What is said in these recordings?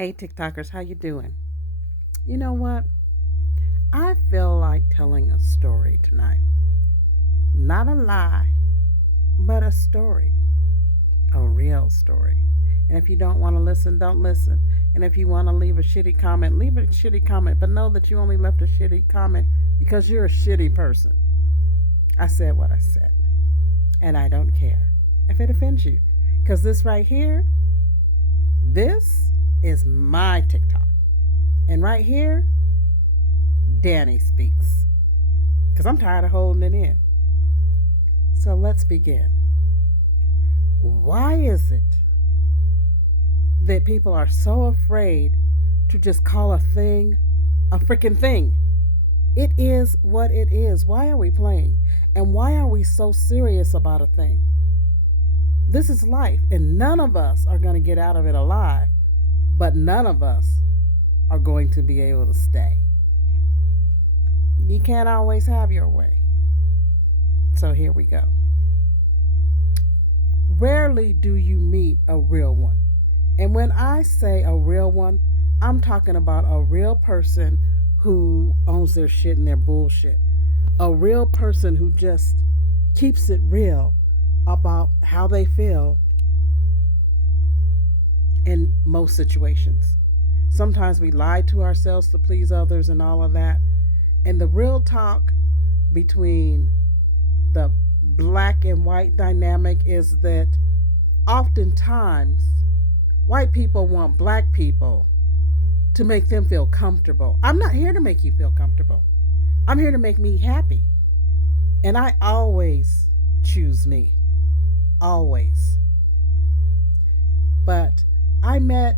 Hey TikTokers, how you doing? You know what? I feel like telling a story tonight. Not a lie, but a story. A real story. And if you don't want to listen, don't listen. And if you want to leave a shitty comment, leave a shitty comment. But know that you only left a shitty comment because you're a shitty person. I said what I said. And I don't care if it offends you. Because this right here, this is my TikTok. And right here, Danny speaks. Because I'm tired of holding it in. So let's begin. Why is it that people are so afraid to just call a freaking thing? It is what it is. Why are we playing? And why are we so serious about a thing? This is life, and none of us are going to get out of it alive, but none of us are going to be able to stay. You can't always have your way. So here we go. Rarely do you meet a real one. And when I say a real one, I'm talking about a real person who owns their shit and their bullshit. A real person who just keeps it real about how they feel in most situations. Sometimes we lie to ourselves to please others and all of that. And the real talk between the black and white dynamic is that oftentimes white people want black people to make them feel comfortable. I'm not here to make you feel comfortable. I'm here to make me happy. And I always choose me. Always. But I met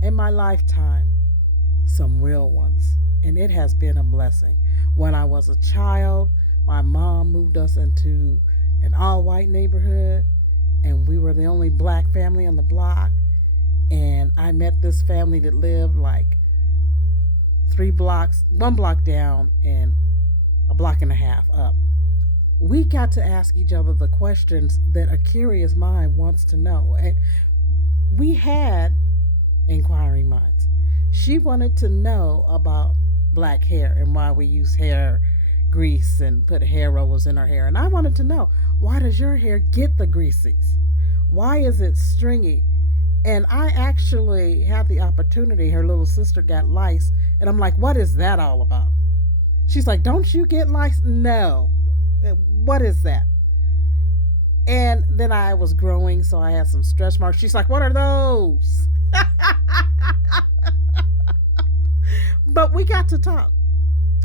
in my lifetime some real ones. And it has been a blessing. When I was a child, my mom moved us into an all white neighborhood, and we were the only black family on the block. And I met this family that lived like 3 blocks, 1 block down, and a block and a half up. We got to ask each other the questions that a curious mind wants to know. And we had inquiring minds. She wanted to know about black hair and why we use hair grease and put hair rollers in our hair. And I wanted to know, why does your hair get the greases? Why is it stringy? And I actually had the opportunity. Her little sister got lice. And I'm like, what is that all about? She's like, don't you get lice? No. What is that? And then I was growing, so I had some stretch marks. She's like, what are those? But we got to talk,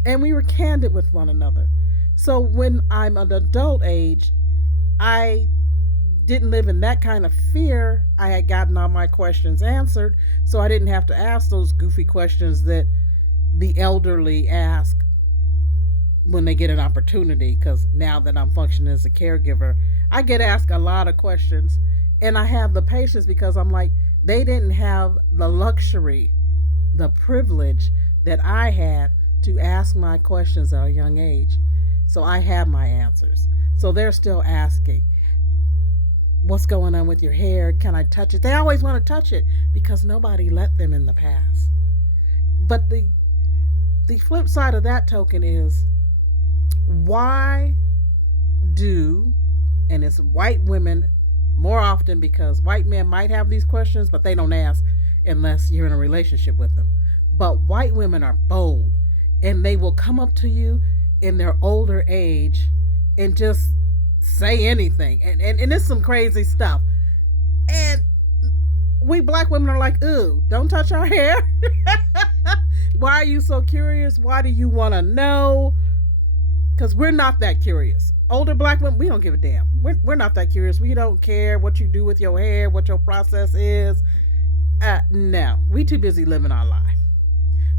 and we were candid with one another. So when I'm an adult age, I didn't live in that kind of fear. I had gotten all my questions answered, so I didn't have to ask those goofy questions that the elderly ask when they get an opportunity. Because now that I'm functioning as a caregiver, I get asked a lot of questions, and I have the patience because I'm like, they didn't have the luxury, the privilege that I had to ask my questions at a young age. So I have my answers. So they're still asking, what's going on with your hair? Can I touch it? They always want to touch it because nobody let them in the past. But the flip side of that token is, why do, and it's white women more often, because white men might have these questions, but they don't ask unless you're in a relationship with them. But white women are bold, and they will come up to you in their older age and just say anything. And it's some crazy stuff. And we black women are like, ooh, don't touch our hair. Why are you so curious? Why do you want to know? Because we're not that curious. Older black women, we don't give a damn. We're not that curious. We don't care what you do with your hair, what your process is. No, we too busy living our life.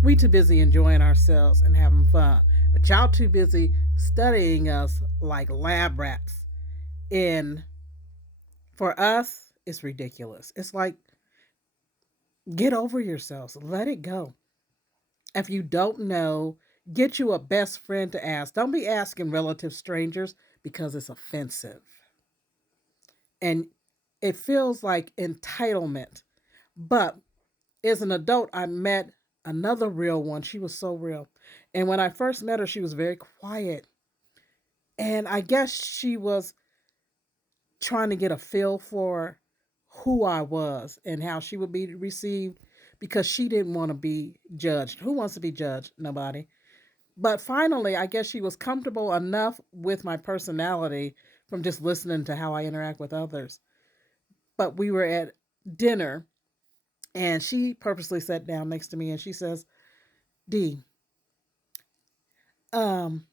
We too busy enjoying ourselves and having fun. But y'all too busy studying us like lab rats. And for us, it's ridiculous. It's like, get over yourselves. Let it go. If you don't know, get you a best friend to ask. Don't be asking relative strangers because it's offensive. And it feels like entitlement. But As an adult, I met another real one. She was so real. And when I first met her, she was very quiet. And I guess she was trying to get a feel for who I was and how she would be received because she didn't want to be judged. Who wants to be judged? Nobody. But finally, I guess she was comfortable enough with my personality from just listening to how I interact with others. But we were at dinner and she purposely sat down next to me and she says, D, um,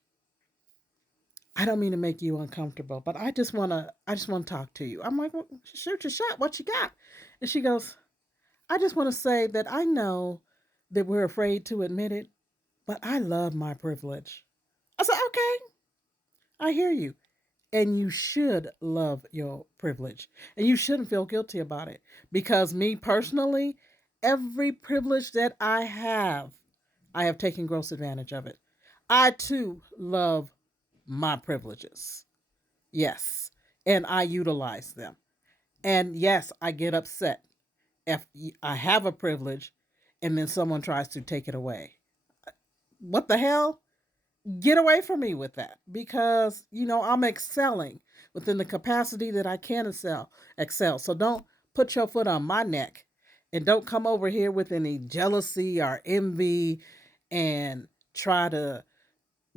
I don't mean to make you uncomfortable, but I just wanna talk to you. I'm like, well, shoot your shot. What you got? And she goes, I just want to say that I know that we're afraid to admit it, but I love my privilege. I said, okay, I hear you. And you should love your privilege. And you shouldn't feel guilty about it. Because me personally, every privilege that I have taken gross advantage of it. I too love my privileges. Yes. And I utilize them. And yes, I get upset if I have a privilege and then someone tries to take it away. What the hell? Get away from me with that because I'm excelling within the capacity that I can excel. So don't put your foot on my neck and don't come over here with any jealousy or envy and try to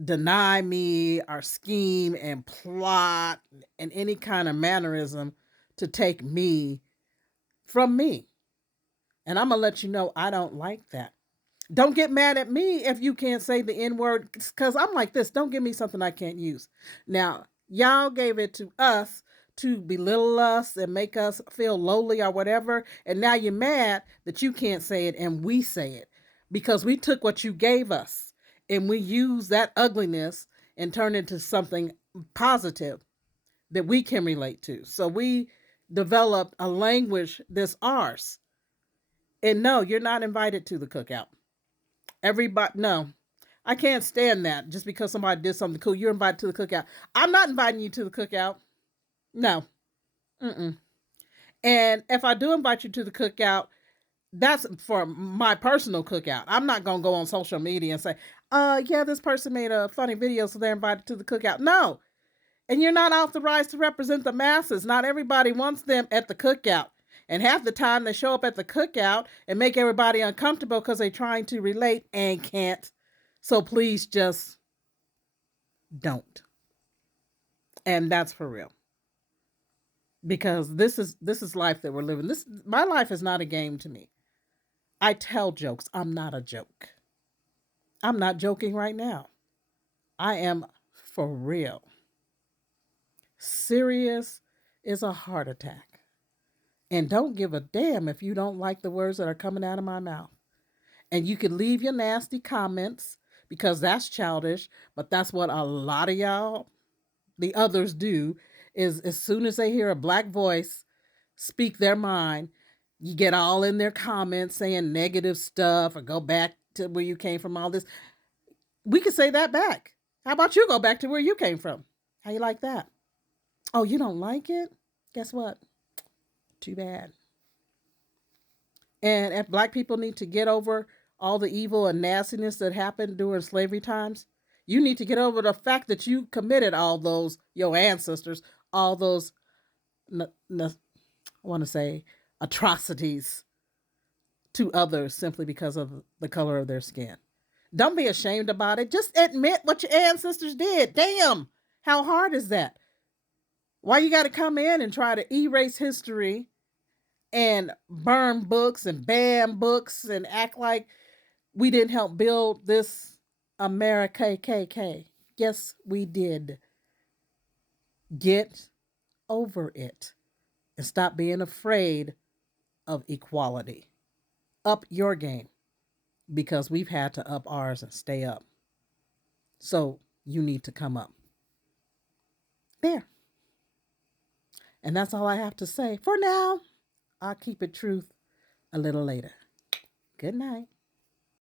deny me or scheme and plot and any kind of mannerism to take me from me. And I'm going to let you know I don't like that. Don't get mad at me if you can't say the N word because I'm like this. Don't give me something I can't use. Now, y'all gave it to us to belittle us and make us feel lowly or whatever. And now you're mad that you can't say it and we say it because we took what you gave us and we used that ugliness and turned it into something positive that we can relate to. So we developed a language that's ours. And no, you're not invited to the cookout. Everybody, no, I can't stand that. Just because somebody did something cool, you're invited to the cookout. I'm not inviting you to the cookout. No. Mm-mm. And if I do invite you to the cookout, that's for my personal cookout. I'm not gonna go on social media and say, yeah, this person made a funny video, so they're invited to the cookout. No. And you're not authorized to represent the masses. Not everybody wants them at the cookout. And half the time they show up at the cookout and make everybody uncomfortable because they're trying to relate and can't. So please just don't. And that's for real. Because this is life that we're living. This my life is not a game to me. I tell jokes. I'm not a joke. I'm not joking right now. I am for real. Serious is a heart attack. And don't give a damn if you don't like the words that are coming out of my mouth. And you can leave your nasty comments because that's childish, but that's what a lot of y'all, the others, do is as soon as they hear a black voice speak their mind, you get all in their comments saying negative stuff or go back to where you came from, all this. We could say that back. How about you go back to where you came from? How you like that? Oh, you don't like it? Guess what? Too bad. And if black people need to get over all the evil and nastiness that happened during slavery times, you need to get over the fact that you committed all those, your ancestors, all those, I want to say, atrocities to others simply because of the color of their skin. Don't be ashamed about it. Just admit what your ancestors did. Damn. How hard is that? Why you got to come in and try to erase history and burn books and ban books and act like we didn't help build this America KKK? Yes, we did. Get over it and stop being afraid of equality. Up your game because we've had to up ours and stay up. So you need to come up. There. And that's all I have to say for now. I'll keep it truth a little later. Good night.